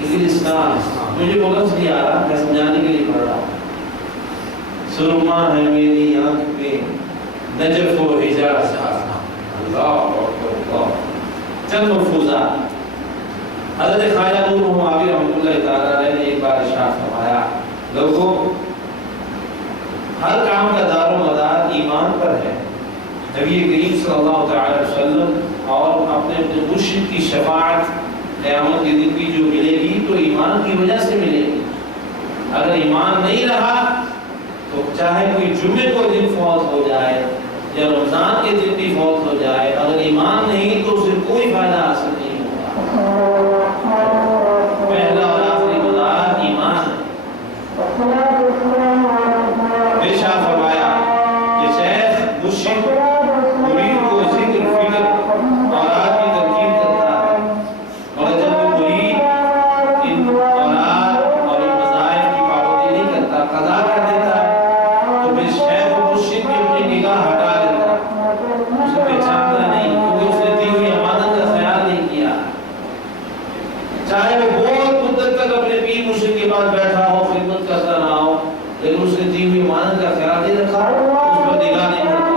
انگلستان، مجھے وہ لفظ نہیں آ رہا، میں سمجھانے کے لیے پڑھ رہا ہوں. سرما ہے میری آنکھ میں نجف و حجاز، اللہ اکبر. چند مفروضات حضرت خواجہ نور محمد رحمۃ اللہ تعالیٰ علیہ نے ایک بار ارشاد فرمایا، لوگوں ہر کام کا دار و مدار ایمان پر ہے. نبی کریم صلی اللہ تعالی وسلم اور اپنے مرشد کی شفاعت قیامت کے دن کی جو ملے گی تو ایمان کی وجہ سے ملے گی. اگر ایمان نہیں رہا تو چاہے کوئی جمعے کو دن فوت ہو جائے یا رمضان کے دن بھی فوت ہو جائے، اگر ایمان نہیں تو اسے کوئی فائدہ حاصل نہیں ہوگا. پہلا اور آخری مدار ایمان ہے. بے شک فرمایا کہ شیخ مرشد مرید کو ذکر فکر اوراد کی تلقین کرتا ہے، اور جب وہ مرید ان اوراد اور ان وظائف کی پابندی نہیں کرتا، قضا کر دیتا ہے، تو پھر شیخ مرشد بھی اپنی نگاہ ہٹا دیتا ہے، اسے پہچانتا نہیں، کیونکہ اس نے دی ہوئی امانت کا خیال نہیں کیا. چاہے وہ بہت مدت تک اپنے پیر مرشد کے پاس بیٹھا ہو، خدمت کرتا رہا ہو، لیکن اس نے دی ہوئی امانت کا خیال نہیں رکھا، اس پر نگاہ نہیں پڑتی.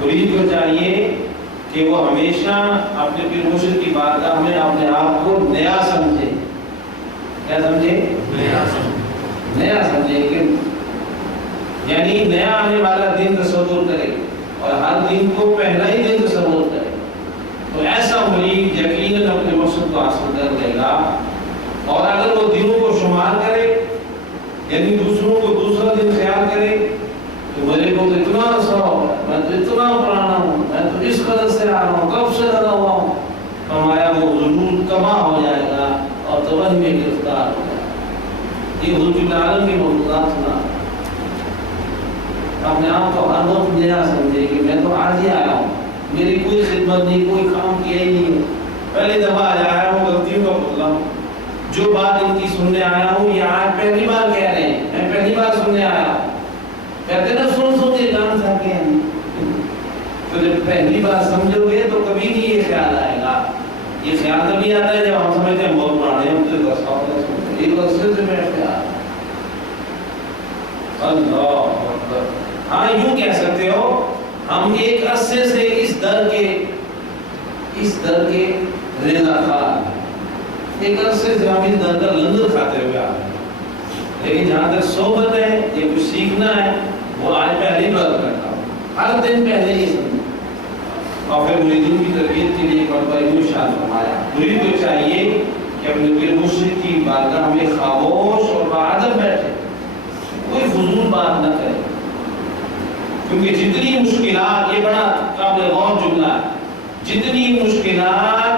مرید کو چاہیے کہ وہ ہمیشہ اپنے پیر مرشد کی بارگاہ میں اپنے آپ کو نیا سمجھے. کیا سمجھے؟ نیا سمجھے کہ یعنی نیا آنے والا دن تصور کرے. اور اور ہر دن کو پہلا ہی دن تصور کرے تو ایسا مرید یقیناً اپنے مقصد کو حاصل کر لے گا. اور اگر وہ دنوں کو شمار کرے یعنی دوسروں کو دوسرا دن خیال کرے تو میرے کو تو اتنا عرصہ ہو گیا، میں تو اتنا پرانا ہوں، میں تو اس قدر سے آ رہا ہوں، کب سے لگا ہوا ہوں، فرمایا وہ ضرور تباہ ہو جائے گا اور تباہی میں گرفتار ہو جائے گا. یہ حضور العالم کی موضوعات سنا. اپنے آپ کو ہر وقت نیا سمجھے کہ میں تو آج ہی آیا ہوں، میری کوئی خدمت نہیں، کوئی کام کیا ہی نہیں ہے، پہلی دفعہ آج آیا ہوں، غلطیوں کا بدلا ہوں، جو بات ان کی سننے آیا ہوں یہ آج پہلی بار کہہ رہے ہیں، میں پہلی بار سننے آیا ہوں. کہتے نا سن کے کام تھا کہ تو جب پہلی بار سمجھو گے تو کبھی نہیں یہ خیال آئے گا. یہ خیال تبھی آتا ہے جب ہم سمجھتے ہیں بہت پرانے ہم سے 10 سال سے ایک عرصے سے بیٹھتے آ اللہ اکبر. ہاں یوں کہہ سکتے ہو ہم ایک عرصے سے اس در کے رضا خان، ایک عرصے سے ہم اس در کا لنگر کھاتے ہوئے آ رہے ہیں. لیکن جہاں تک صحبت ہے یہ کچھ سیکھنا ہے وہ آج پہلی بار کرتا ہوں، ہر دن پہلے ہی سمجھیں. اور پھر مریدوں کی تربیت کے لیے مرتبہ ارشاد فرمایا مرید کو چاہیے کہ اپنے پیر مرشد کی بارگاہ میں خاموش اور باادب بیٹھے، کوئی فضول بات نہ کرے، کیونکہ جتنی مشکلات، یہ بڑا قابل غور جملہ ہے، جتنی مشکلات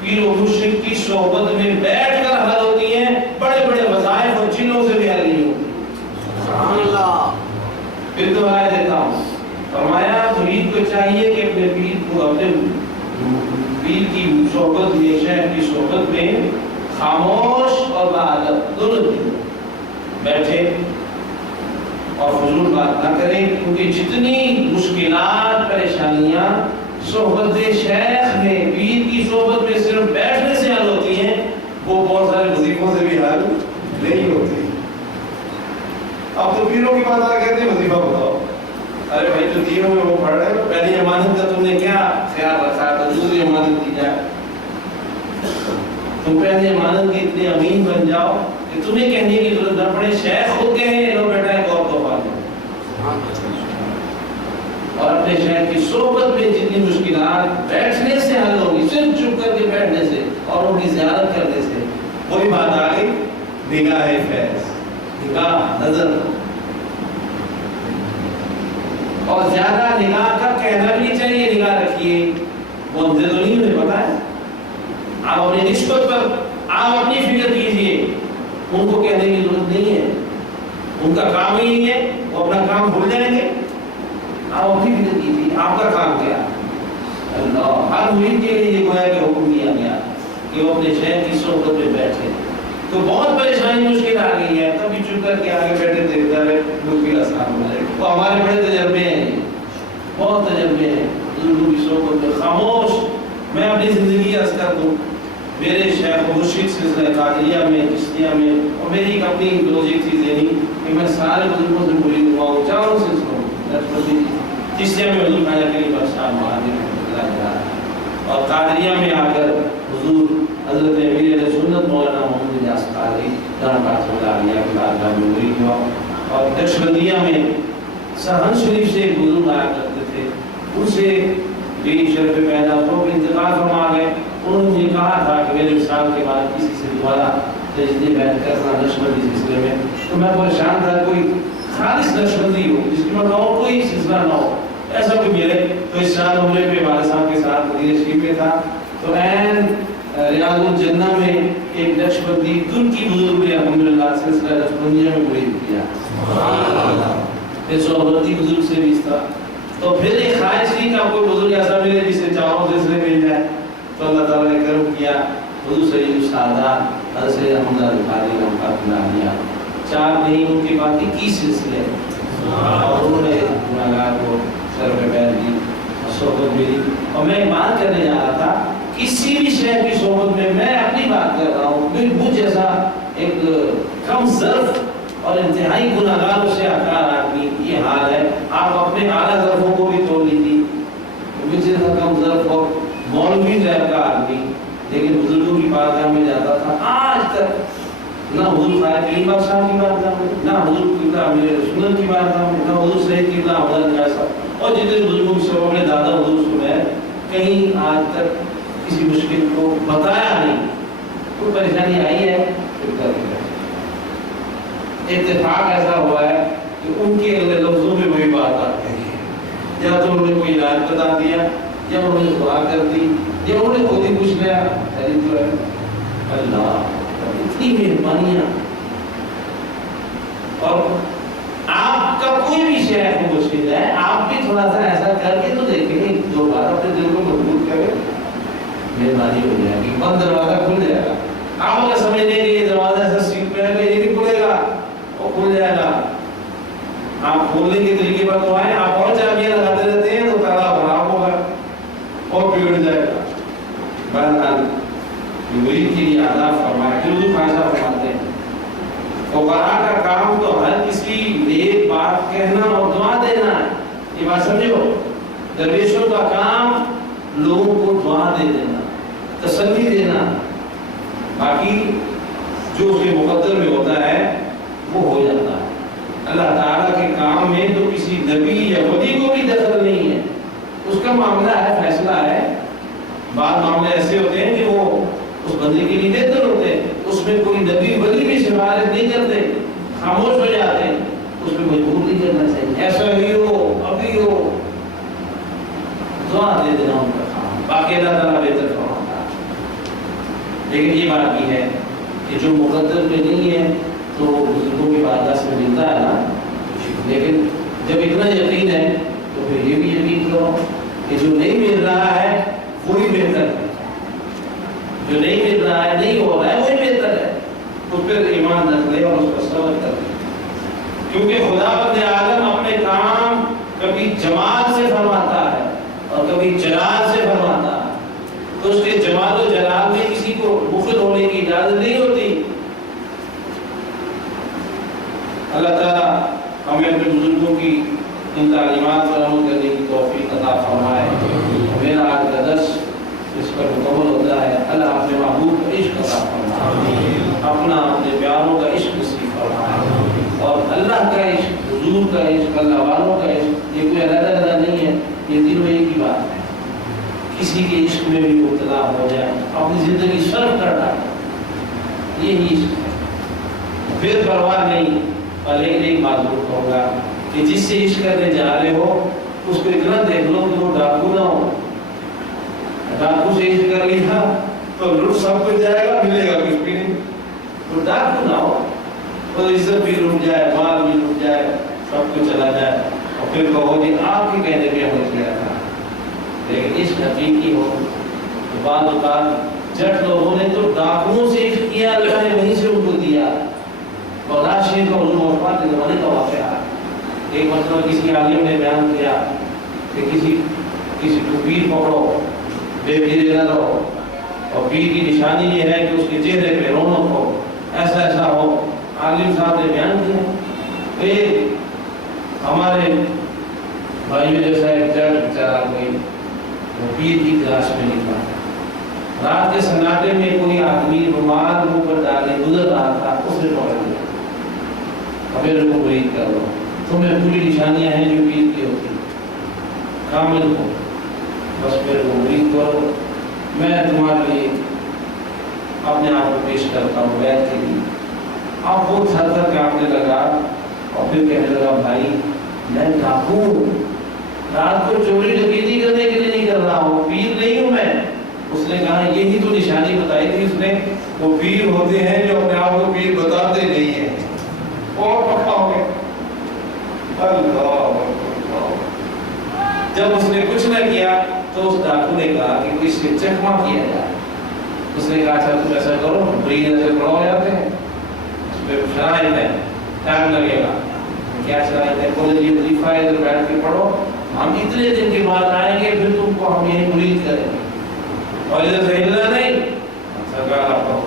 پیر و مرشد کی صحبت میں بیٹھ کر حل ہوتی ہیں بڑے بڑے وظائف اور جنوں سے بھی حل نہیں ہوتی. سبحان اللہ. پھر دعائیں دیتا ہوں. فرمایا مرید کو چاہیے کہ اپنے پیر کو، اپنے پیر کی صحبت میں، شیخ کی صحبت میں خاموش اور باادب دونوں بیٹھے اور فضول بات نہ کرے، کیونکہ جتنی مشکلات، پریشانیاں صحبت شیخ میں، پیر کی صحبت میں صرف بیٹھنے سے حل ہوتی ہیں وہ بہت سارے وظیفوں سے بھی حل نہیں ہوتی. اب تو پیروں کی بات آ کہتے ہیں وظیفہ بتاؤ، ارے بھائی تو دینوں میں وہ پڑھ رہے ہو، پہلی امانت کا تم نے کیا خیال رکھا تھا، دوسری امانت کی جائے. تم پہلی امانت کی اتنے امین بن جاؤ کہ تمہیں کہنے کی ضرورت نہ پڑے، شیخ خود کہیں لو بیٹا ایک اور توفہ دو. اور اپنے شیخ کی صحبت میں جتنی مشکلات بیٹھنے سے حل ہوگی، صرف چپ کر کے بیٹھنے سے اور ان کی زیارت کرنے سے، وہی بات آ گئی نگاہ فیض، نگاہ نظر. اور زیادہ نگاہ کا کہنا بھی نہیں چاہیے نگاہ رکھیے، وہ ہم سے تو نہیں مجھے پتا ہے. آپ اپنی نسبت پر آپ اپنی فکر کیجئے، ان کو کہنے کی ضرورت نہیں ہے، ان کا کام ہی نہیں ہے، وہ اپنا کام بھول جائیں گے. آپ اپنی فکر کیجئے آپ کا کام کیا. اللہ ہر مرید کے لیے یہ گویا کہ حکم دیا گیا کہ وہ اپنے شیخ کی صحبت میں بیٹھے. تو بہت پریشانی مشکل آ گئی ہے، تبھی چپ کر کے آگے بیٹھے دیکھتا ہے مشکل آسان ہو جائے. وہ ہمارے بڑے تجربے ہیں، بہت تجربے ہیں بزرگوں کی صحبت میں خاموش. میں اپنی زندگی عرض کر دوں، میرے شیخ و مرشد سلسلہ قادریہ میں، چشتیہ میں، اور میری ایک اپنی لوجک تھی ذہنی کہ میں سارے بزرگوں سے مرید ہوا ہوں، چاروں سلسلوں میں. چشتیہ میں حضور خواجہ کریم بخش صاحب مہاجر، اور قادریہ میں آ کر حضور حضرت امیر اہل سنت مولانا محمد الیاس قادری دامت العالیہ کی بارگاہ میں مرید ہوا. اور نقشبندیہ میں سرہند شریف سے ایک بزرگ آیا کرتے تھے، ان سے بھی شرف پیدا ہو انتقال فرما گئے. انہوں نے مجھے کہا تھا کہ میرے وصال کے بعد کسی سے دوبارہ تجدید بیعت کرنا نقشبندی سلسلے میں. تو میں پریشان تھا کوئی خالص نقشبندی ہو جس کی میں کہوں کوئی سلسلہ نہ ہو، ایسا کوئی ملے. تو اس سال عمرے پہ والد صاحب کے ساتھ مدینہ شریف میں تھا، تو عین ریاض الجنہ میں ایک نقشبندی ترکی بزرگ نے الحمدللہ سلسلہ نقشبندیہ میں مرید کیا. پھر صحبتی بزرگ سے بھی اس طرح. تو پھر ایک خواہش تھی کہ کوئی بزرگ ایسا ملے جس سے چاروں سلسلے مل جائے. تو اللہ تعالیٰ نے کرم کیا، حضور سید السادات حضرت سید احمد البخاری رحمۃ اللہ علیہ 4 نہیں ان کے بعد 21 سلسلے، اور انہوں نے گناہگار کو سر پہ پیر دی، صحبت ملی. اور میں بات کرنے جا رہا تھا کسی بھی شہر کی صحبت میں اپنی بات کر رہا ہوں، مجھ جیسا ایک کم ظرف اور انتہائی گناہگار سے آکار آدمی یہ حال ہے. آپ اپنے اعلیٰ ظرفوں کو بھی توڑ لیجیے، مجھ جیسا کم ظرف اور مولوی ظرف کا آدمی لیکن بزرگوں کی بارگاہ میں جاتا تھا. آج تک نہ حضور خواجہ کریم بخش صاحب کی بارگاہ میں، نہ حضور قبلہ امیر اہل سنت کی بارگاہ میں، نہ حضور سید قبلہ احمد الیاس اور جتنے بزرگوں کی سب اپنے دادا حضور سنا ہے کہیں آج تک کسی مشکل کو بتایا نہیں، کوئی پریشانی آئی ہے اتفاق ایسا ہوا ہے کہ ان کے اگلے لفظوں میں وہی بات آتی ہے، یا تو انہوں نے کوئی علاج بتا دیا، یا انہوں نے دعا کر دی، یا انہوں نے خود ہی پوچھ لیا جو ہے اللہ اتنی مہربانیاں۔ اور آپ کا کوئی بھی شیخ مشکل ہے، آپ بھی تھوڑا سا ایسا کر کے تو دیکھیں، 2 بار اپنے دل کو مضبوط کریں، مہربانی ہو جائے گی، بند دروازہ کھل جائے گا۔ آپ اگر سمجھ لیں کہ یہ دروازہ ایسا سیکھ پہ ہے کہ یہ نہیں کھلے گا، وہ کھل جائے گا۔ آپ کھولنے کے طریقے پر تو آئیں، آپ اور چابیاں لگاتے رہتے ہیں تو تالا خراب ہوگا اور بگڑ جائے گا۔ بہرحال مرید کے لیے آداب فرمائے، جو خاصا فرماتے ہیں فقراء کا کام تو ہر کسی نیک بات کہنا اور دعا دینا ہے، یہ بات سمجھو۔ درویشوں کا کام لوگوں کو دعا دے دینا، تسلی دینا، باقی جو اس کے مقدر میں ہوتا ہے وہ ہو جاتا ہے۔ اللہ تعالیٰ کے کام میں تو کسی نبی یا ولی کو بھی دخل نہیں ہے، اس کا معاملہ ہے، فیصلہ ہے۔ بعض معاملے ایسے ہوتے ہیں کہ وہ اس بندے کے لیے بہتر ہوتے ہیں، اس میں کوئی نبی ولی بھی سفارت نہیں کرتے، خاموش ہو جاتے ہیں، اس میں مجبور نہیں کرنا چاہیے، ایسا ہی ہو ابھی ہو، دعا دے دینا ان کا کام، باقی اللہ تعالیٰ بہتر فرماتا ہے۔ لیکن یہ بات بھی ہے کہ جو مقدر میں نہیں ہے تو بزرگوں کی بارگاہ سے ملتا ہے نا، لیکن جب اتنا یقین ہے تو پھر یہ بھی یقین کرو کہ جو نہیں مل رہا ہے وہی بہتر ہے، جو نہیں مل رہا ہے، نہیں ہو رہا ہے، وہی بہتر ہے، اس پر ایمان رکھ لے اور اس پر صبر کر لے۔ کیونکہ خداوند عالم اپنے کام کبھی جمال سے فرماتا ہے اور کبھی جلال سے فرماتا ہے، تو اس کے جمال و جلال میں کسی کو مخل ہونے کی اجازت نہیں ہوتی۔ اللہ تعالیٰ ہمیں اپنے بزرگوں کی ان تعلیمات پر عمل کرنے کی توفیق عطا فرمائے۔ میرا آج کا درس اس پر مکمل ہوتا ہے۔ اللہ اپنے محبوب کا عشق عطا فرمائے، اپنا اپنے پیاروں کا عشق نصیب فرمائے، اور اللہ کا عشق، حضور کا عشق، اللہ والوں کا عشق، یہ کوئی علیحدہ علیحدہ نہیں ہے، یہ تینوں ایک ہی بات ہے۔ کسی کے عشق میں بھی مبتلا ہو جائے، اپنی زندگی صرف کر ڈالے، یہی عشق ہے، پھر پرواہ نہیں۔ اور لیکن ایک معذور ہوگا کہ جس سے عشق کرنے جا رہے ہو اس کو اتنا دیکھ لو کہ وہ ڈاکو نہ ہو، ڈاکو سے عشق کر لیا تو لوٹ سب کچھ جائے گا، ملے گا کچھ بھی نہیں، تو ڈاکو نہ ہو، تو عزت بھی لوٹ جائے، مال بھی لوٹ جائے، سب کچھ چلا جائے، اور پھر کہو جی آپ کے کہنے پہ ہمیں کیا تھا۔ لیکن عشق حقیقی ہو تو بعض اوقات جٹ لوگوں نے تو ڈاکوؤں سے عشق کیا، اللہ نے وہیں سے ان کو دیا۔ بغداد شریف کا حضور عثمان کے زمانے کا واقعہ، ایک مرتبہ کسی عالم نے بیان کیا کہ کسی کو پیر پکڑو، بے پیرے نہ رہو، اور پیر کی نشانی یہ ہے کہ اس کے چہرے پہ رونق ہو، ایسا ایسا ہو۔ عالم صاحب نے بیان کیا، ایک ہمارے بھائی میں جیسا ایک جٹ بیچارہ کوئی وہ پیر کی تلاش میں نکلا، رات کے سناٹے میں کوئی آدمی رومال منہ پر ڈالے گزر رہا تھا، اس نے پکڑ لیا، میرے کو مرید کر لو، تمہیں پوری نشانیاں ہیں جو پیر کی ہوتی کامل ہو، بس میرے کو مرید کرو، میں تمہارے لیے اپنے آپ کو پیش کرتا ہوں بیعت کے لیے۔ آپ وہ تھر تھر کانپنے لگا اور پھر کہنے لگا بھائی میں ڈاکو ہوں، رات کو چوری ڈکیتی کرنے کے لیے نہیں کر رہا ہوں، پیر نہیں ہوں میں۔ اس نے کہا یہی تو نشانی بتائی تھی اس نے، وہ پیر ہوتے ہیں جو اپنے آپ کو پیر بتاتے نہیں ہیں، اور پکا ہو گئے۔ اللہ جب اس نے کچھ نہ کیا تو اس ڈاکو نے کہا کہ کس سے چکما کیا جائے۔ اس نے کہا اچھا تم ایسا کرو، مرید ایسے کھڑا ہو جاتے ہیں، اس پہ شرائط ہے، ٹائم لگے گا۔ کیا شرائط ہے؟ بولے یہ وظیفہ ہے، ادھر بیٹھ کے پڑھو، ہم اتنے دن کے بعد آئیں گے، پھر تم کو ہم یہی مرید کریں گے، اور ادھر سے ہلنا نہیں۔ سرکار آپ کو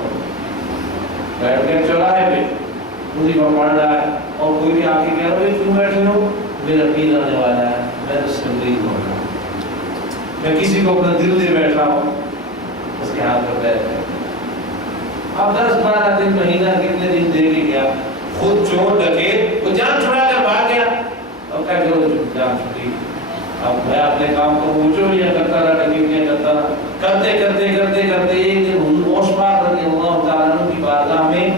بیٹھ کے چوراہے پہ وظیفہ پڑھ رہا ہے، اور کوئی بھی آ کے کہہ رہا ہے کیوں بیٹھے ہو؟ میرا پیر آنے والا ہے، میں اس سے مرید ہوں گا، میں کسی کو اپنا دل دے بیٹھا ہوں، اس کے ہاتھ پر بیٹھ گئے۔ اب 10-12 دن، مہینہ، کتنے دن دے کے گیا، خود چور ڈکیت وہ جان چھڑا کر بھاگ گیا، اور کہا چلو جان چھٹی، اب میں اپنے کام کو وجوہیہ کرتا رہا، ٹکنیاں کرتا رہا، کرتے کرتے کرتے کرتے ایک دن حضور غوث پاک رضی اللہ تعالیٰ عنہ کی بارگاہ میں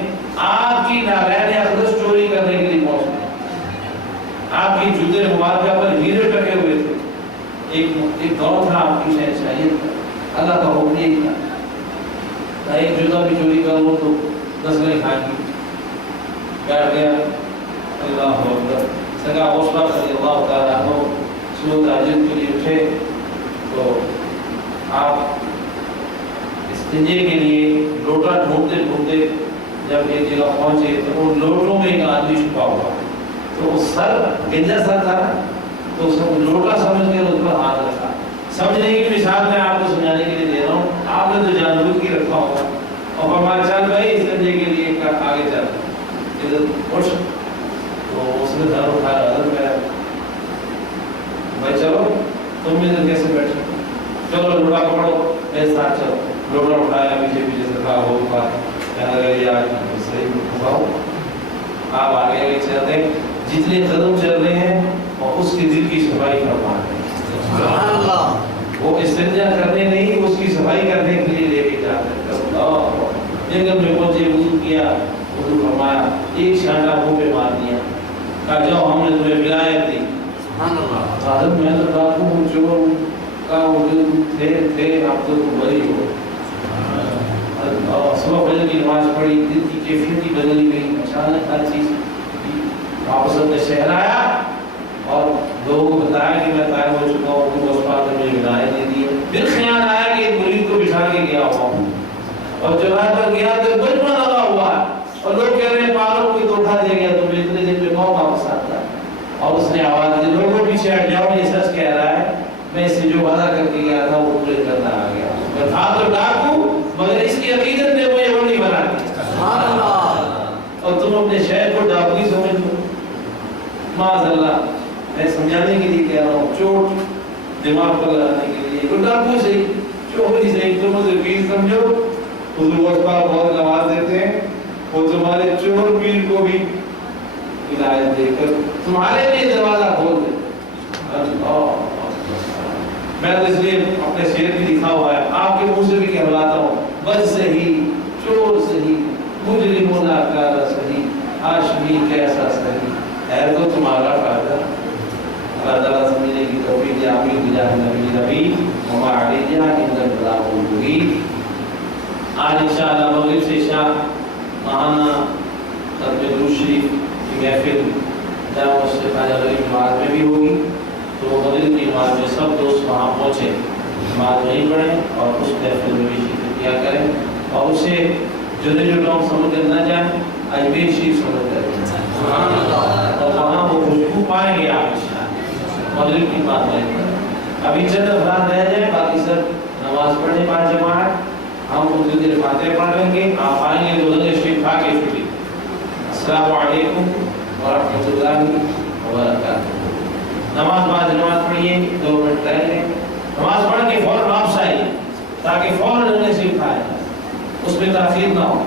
آپ کی نالین اقدس چوری کرنے کے لیے پہنچ گئے. آپ کی جوتے مبارکہ پر ہیرے ٹکے ہوئے تھے. ایک دور تھا آپ کی شہنشاہیت کا، اللہ کا حکم یہی تھا ایک جوتا بھی چوری کرو تو نسلیں کھائیں گی. بیٹھ گیا، اللہ اکبر. سگا غوث پاک رضی اللہ تعالیٰ عنہ صبح تہجد کے لیے اٹھے تو آپ استنجے کے لیے لوٹا ڈھونڈتے ڈھونڈتے جب ایک جگہ پہنچے تو ان لوٹوں میں ایک آدمی چھپا ہوا، تو سر گنجا سر تھا تو لوٹا سمجھ کے اس پر ہاتھ رکھا. سمجھنے کی مثال میں آپ کو سمجھانے کے لیے دے رہا ہوں. آپ نے تو جانور کی رکھا ہوگا اور فرمایا چل بھائی استنجے کے لیے آگے چل ادھر اٹھ. تو اس نے سر اٹھایا، حضرت میرا بھائی چلو تم ادھر کیسے بیٹھے، چلو لوٹا پکڑو میرے ساتھ چلو. لوٹا اٹھایا، پیچھے پیچھے سے کھا ہو پا کہنے لگا یہ آج صحیح اٹھاؤ. آپ آگے آگے چلتے ہیں، جتنے قدم چل رہے ہیں اور اس کے دل کی صفائی فرما رہے ہیں. سبحان اللہ. وہ استنجا کرنے نہیں، اس کی صفائی کرنے کے لیے لے کے جاتے ہیں. جنگل میں پہنچے، وضو کیا، وضو فرمایا، ایک چھانٹا منہ پہ مار دیا، کہا جاؤ ہم نے تمہیں ولایت دی. سبحان اللہ. حضرت میں تو ڈاکو ہوں، چور ہوں، کہا وہ تھے آپ تو بری ہو. صبح فجر کی نماز پڑھی، دل کی کیفیت ہی بدل گئی. اچانک ہر چیز واپس اپنے شہر آیا اور لوگوں کو بتایا کہ میں طائب ہو چکا ہوں. اس بات نے مجھے ولایت دے دی ہے. پھر خیال آیا کہ ایک مرید کو بٹھا کے گیا ہوا ہوں اور جگہ پر گیا تو بجمہ لگا ہوا ہے اور لوگ کہہ رہے ہیں پالوں کوئی دھوکہ دے گیا تو اتنے دن میں کون واپس آتا ہے. اور اس نے آواز دی، لوگوں پیچھے ہٹ جاؤ، یہ سچ کہہ رہا ہے، میں اس سے جو وعدہ کر کے گیا تھا وہ پورے کرنا آ گیا. میں تھا تو ڈاکو مگر اس کی عقیدت نے مجھے وہ نہیں بنا دیا. سبحان اللہ. اور تم اپنے شہر کو ڈاکو ہی سمجھ لو. معاذ اللہ، میں سمجھانے کے لیے کہہ رہا ہوں، چوٹ دماغ پر لگانے کے لیے کوئی ڈاکو صحیح، چوری صحیح، تم اسے پیر سمجھو. حضور غوث پاک بہت نواز دیتے ہیں، وہ تمہارے چور پیر کو بھی ہدایت دے کر تمہارے لیے دروازہ کھول دے. میں تو اس لیے اپنے شعر بھی لکھا ہوا ہے، آپ کے منہ سے بھی کہلواتا ہوں، بد صحیح، چور صحیح، مجرم ناکار صحیح، ہاشمی کیسا صحیح، ہے تو تمہارا فائدہ. اللہ تعالیٰ سمجھنے کی توفیق دے. آمین بجاہ نبی نبی وما علیہ الا البلاغ المبین. آج انشاءاللہ مغرب سے عشاء ماہانہ ختم درود شریف کی محفل جامع مسجد خواجہ غریب جماعت میں بھی ہوگی. تو مغرب کی نماز میں سب دوست وہاں پہنچے، نماز وہیں پڑھیں اور اس محفل میں بھی شرکت کیا کریں. اور اسے جو لوگ سمجھ کر نہ جائیں، اجمیر شریف سمجھ کر اور وہاں وہ خوشبو پائیں گے آپ انشاءاللہ. مغرب کی بات نہیں. ابھی چند افراد رہ جائیں، باقی سب نماز پڑھنے پانچ جماعت. ہم کچھ دیر فاتحہ پڑھ لیں گے، آپ آئیں گے تو شریف کھا کے چھٹی. السلام علیکم ورحمۃ اللہ وبرکاتہ. نماز بعد نماز پڑھیے، 2 منٹ رہ لیں، نماز پڑھ کے فوراً واپس آئیے تاکہ فوراً انہیں سے کھائے، اس میں تاخیر نہ ہو.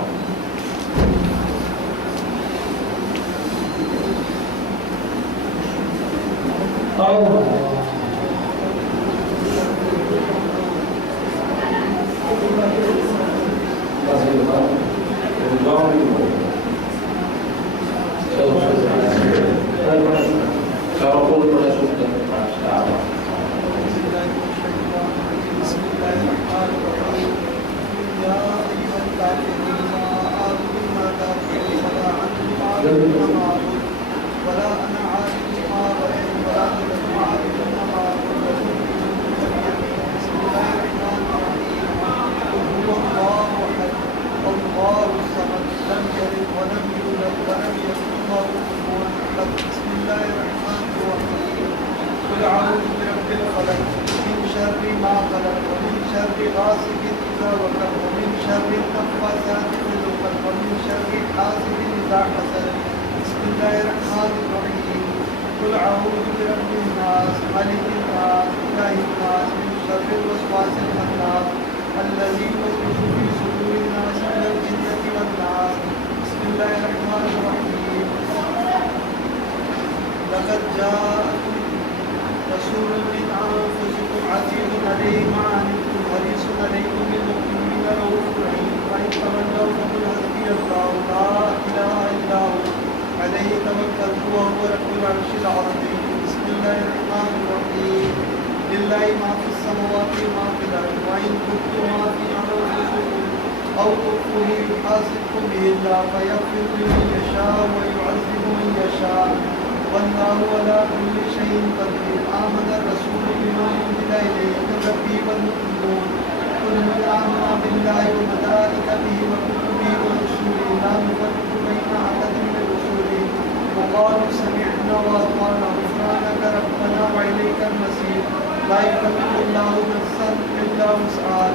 رسول من أنفسكم عزيز عليه ما عنتم حريص عليكم بالمؤمنين رؤوف رحيم فإن تولوا فقل حسبي الله لا إله إلا هو عليه توكلت وهو رب العرش العظيم. بسم الله الرحمن الرحيم. لله ما في السماوات وما في الأرض وإن تبدوا ما في أنفسكم أو تخفوه يحاسبكم به الله فيغفر لمن يشاء ويعذب من يشاء والله على كل شيء قدير. آمن الرسول بما أنزل إليه من ربه والمؤمنون كل آمن بالله وملائكته وكتبه ورسله لا نفرق بين أحد من رسله وقالوا سمعنا وأطعنا غفرانك ربنا وإليك المصير. لا يكلف الله نفسا إلا وسعها